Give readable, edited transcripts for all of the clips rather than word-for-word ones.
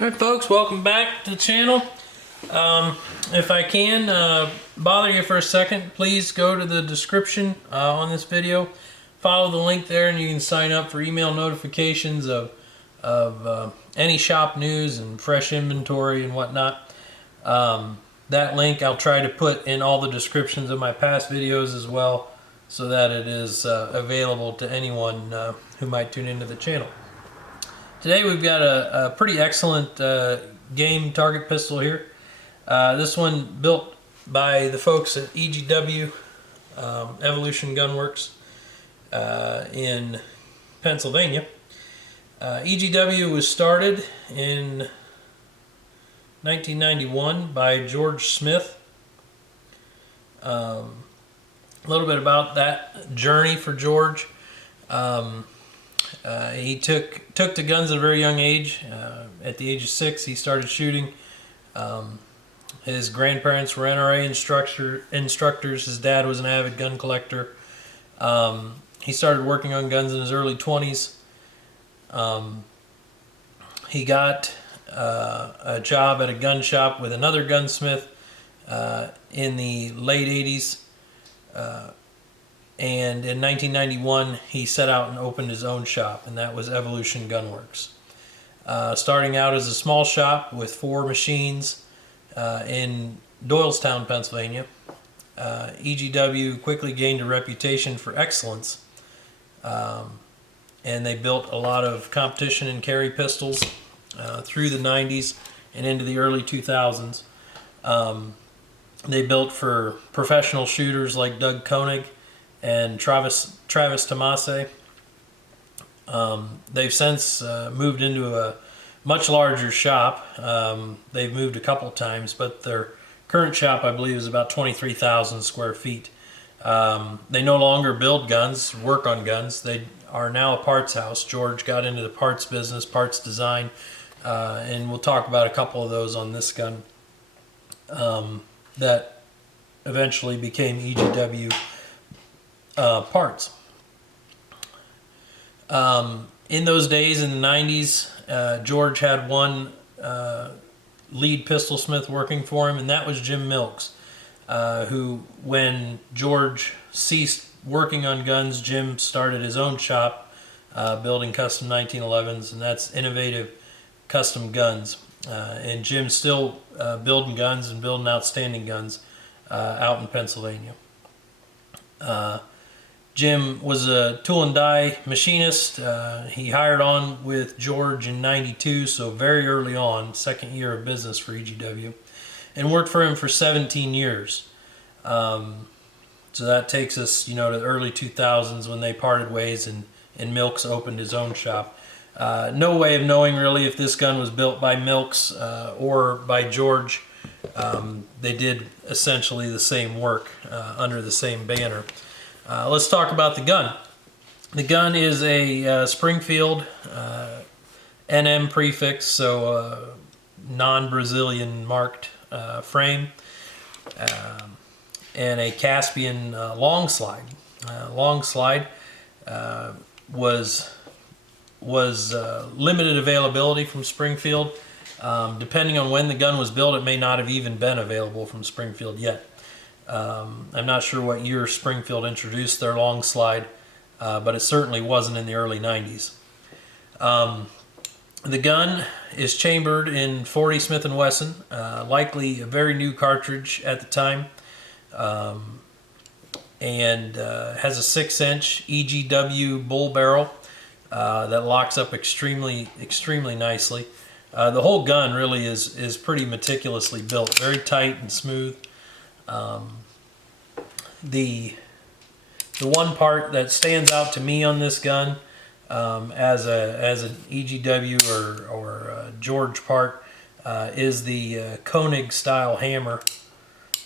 Alright folks, welcome back to the channel. If I can bother you for a second, please go to the description on this video. Follow the link there and you can sign up for email notifications of any shop news and fresh inventory and whatnot. That link I'll try to put in all the descriptions of my past videos as well, so that it is available to anyone who might tune into the channel. Today we've got a pretty excellent game target pistol here. This one built by the folks at EGW, Evolution Gunworks in Pennsylvania. EGW was started in 1991 by George Smith. A little bit about that journey for George. He took to guns at a very young age. At the age of 6, he started shooting. His grandparents were NRA instructors. His dad was an avid gun collector. He started working on guns in his early 20s. He got a job at a gun shop with another gunsmith in the late 80s. And in 1991, he set out and opened his own shop, and that was Evolution Gunworks. Starting out as a small shop with 4 machines in Doylestown, Pennsylvania, EGW quickly gained a reputation for excellence, and they built a lot of competition and carry pistols through the 90s and into the early 2000s. They built for professional shooters like Doug Koenig and Travis Tomase. They've since moved into a much larger shop. They've moved a couple times, but their current shop, I believe, is about 23,000 square feet. They no longer build guns, work on guns. They are now a parts house. George got into the parts business, parts design, and we'll talk about a couple of those on this gun that eventually became EGW parts. In those days, in the 90s, George had one lead pistol smith working for him, and that was Jim Milks, who, when George ceased working on guns, Jim started his own shop building custom 1911s, and that's Innovative Custom Guns. And Jim's still building guns and building outstanding guns out in Pennsylvania. Jim was a tool and die machinist. He hired on with George in '92, so very early on, second year of business for EGW, and worked for him for 17 years. So that takes us, to the early 2000s when they parted ways and Milks opened his own shop. No way of knowing really if this gun was built by Milks or by George. They did essentially the same work under the same banner. Let's talk about the gun. The gun is a Springfield NM prefix, so non-Brazilian marked frame, and a Caspian Longslide. Longslide was limited availability from Springfield. Depending on when the gun was built, it may not have even been available from Springfield yet. I'm not sure what year Springfield introduced their Longslide, but it certainly wasn't in the early 90s. The gun is chambered in .40 Smith & Wesson, likely a very new cartridge at the time, and has a 6-inch EGW bull barrel that locks up extremely nicely. The whole gun really is pretty meticulously built, very tight and smooth. The one part that stands out to me on this gun as an EGW or George part is the Koenig style hammer.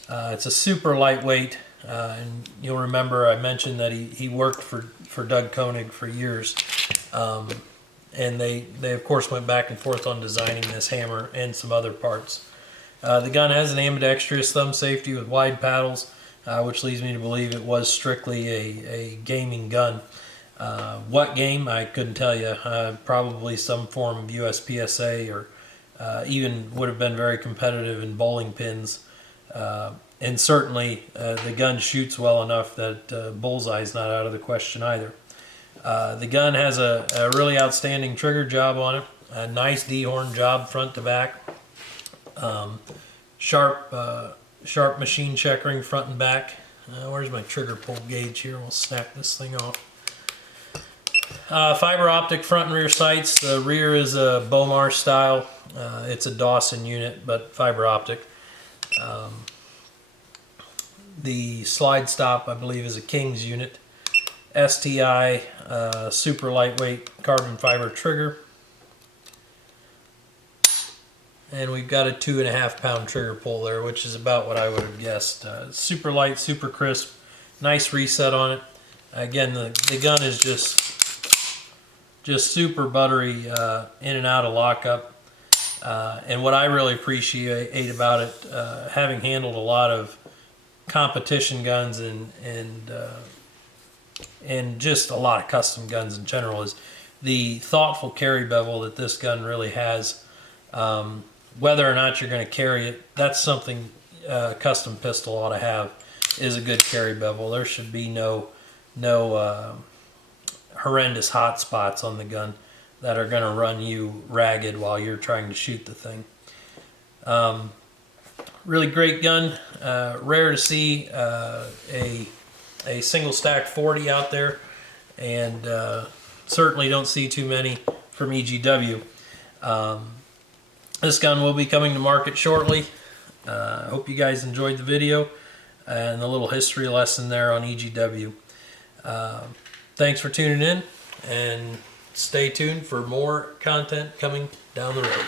It's a super lightweight, and you'll remember I mentioned that he worked for Doug Koenig for years, and they of course went back and forth on designing this hammer and some other parts. The gun has an ambidextrous thumb safety with wide paddles, which leads me to believe it was strictly a gaming gun. What game, I couldn't tell you. Probably some form of USPSA or even would have been very competitive in bowling pins. And certainly the gun shoots well enough that bullseye's not out of the question either. The gun has a really outstanding trigger job on it, a nice D-horn job front to back, sharp machine checkering front and back. Where's my trigger pull gauge here? We'll snap this thing off. Fiber optic front and rear sights. The rear is a Bomar style. It's a Dawson unit, but fiber optic. The slide stop, I believe, is a King's unit. STI super lightweight carbon fiber trigger. And we've got a 2.5 pound trigger pull there, which is about what I would have guessed. Super light, super crisp, nice reset on it. Again, the gun is just super buttery in and out of lockup. And what I really appreciate about it, having handled a lot of competition guns and just a lot of custom guns in general, is the thoughtful carry bevel that this gun really has. Whether or not you're going to carry it, that's something a custom pistol ought to have, is a good carry bevel. There should be no horrendous hot spots on the gun that are going to run you ragged while you're trying to shoot the thing. Really great gun. Rare to see a single stack 40 out there, and certainly don't see too many from EGW. This gun will be coming to market shortly. Hope you guys enjoyed the video and the little history lesson there on EGW. Thanks for tuning in, and stay tuned for more content coming down the road.